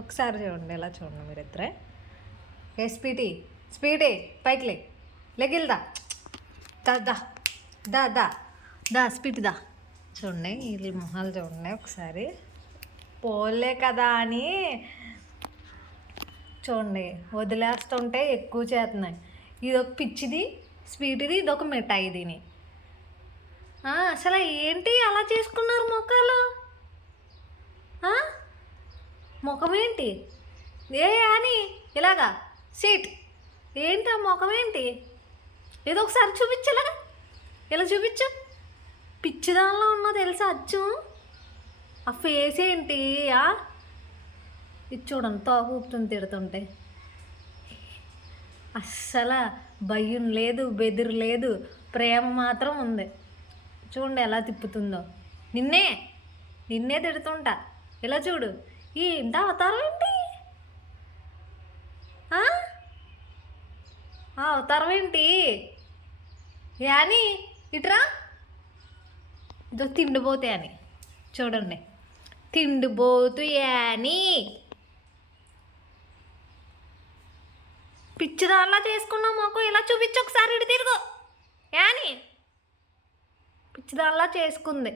ఒకసారి చూడండి, ఎలా చూడండి మీరిద్దరే. ఏ స్పీటీ స్పీటీ పైకి లెగిల్దా, దా దా దా దా దా స్పీటీ దా. చూడండి వీళ్ళ మొహాలు చూడండి ఒకసారి. పోలే కదా అని చూడండి వదిలేస్తుంటే ఎక్కువ చేస్తున్నాయి. ఇదొక పిచ్చిది స్వీట్ది, ఇదొక మిఠాయి దీని. అసలు ఏంటి అలా చేసుకున్నారు ముఖాలు? ముఖం ఏంటి అని ఇలాగా సీట్ ఏంటి? ఆ ముఖం ఏంటి? ఏదో ఒకసారి చూపించలాగా, ఇలా చూపించు. పిచ్చిదానిలో ఉన్నా తెలుసా అచ్చు. ఆ ఫేస్ ఏంటి? ఇది చూడండి తోక ఊపుతుంది తిడుతుంటే. అస్సలు భయం లేదు, బెదిరి లేదు, ప్రేమ మాత్రం ఉంది. చూడండి ఎలా తిప్పుతుందో. నిన్నే తిడుతుంటా. ఇలా చూడు. ఏంటి అవతారం ఏంటి? అవతారం ఏంటి యాని? ఇట్రా. ఇదో తిండిపోతే అని చూడండి, తిండిపోతు యాని. పిచ్చిదానిలా చేసుకున్నావు మాకు. ఇలా చూపించు ఒకసారి, ఇటు తిరుగు యాని. పిచ్చిదానిలా చేసుకుంది.